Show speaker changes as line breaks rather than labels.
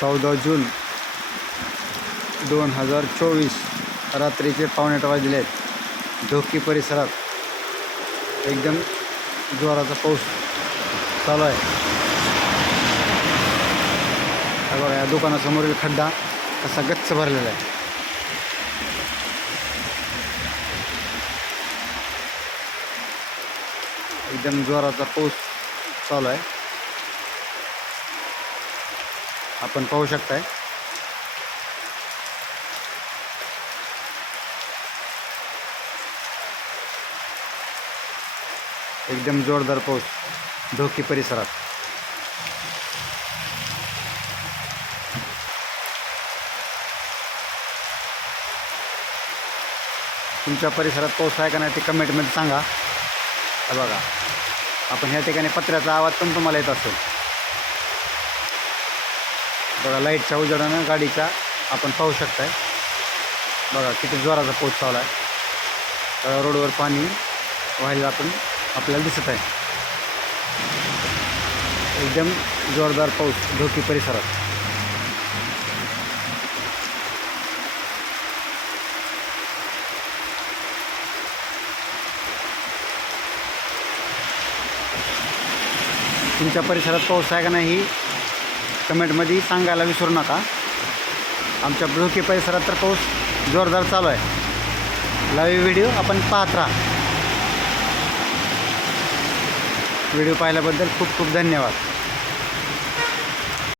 चौदा जून दोन हजार चोवीस रात्रीचे पावणे वाजले आहेत. धोकी परिसरात एकदम जोराचा पाऊस चालू आहे. बघा या दुकानासमोरील खड्डा कसा गच्च भरलेला आहे. एकदम जोराचा पाऊस चालू आहे. आपण पाहू शकताय. एकदम जोरदार पाऊस धोकी परिसरात. तुमच्या परिसरात पाऊस आहे का नाही ते कमेंटमध्ये सांगा. बघा आपण ह्या ठिकाणी पत्र्याचा आवाज पण तुम्हाला येत असेल. बघा लाईटच्या उजेडानं गाडीच्या आपण पाहू शकताय. बघा किती जोराचा पोच चालू आहे. रोडवर पाणी व्हायला आपण आपल्याला दिसत आहे. एकदम जोरदार पाऊस धोकी परिसरात. तुमच्या परिसरात पाऊस आहे का नाही कमेंटमध्ये सांगायला विसरू नका. आमच्या ब्रुके परिसरात तर पाऊस जोरदार चालू आहे. लाईव्ह व्हिडिओ आपण पाहत राहा. व्हिडिओ पाहिल्याबद्दल खूप खूप धन्यवाद.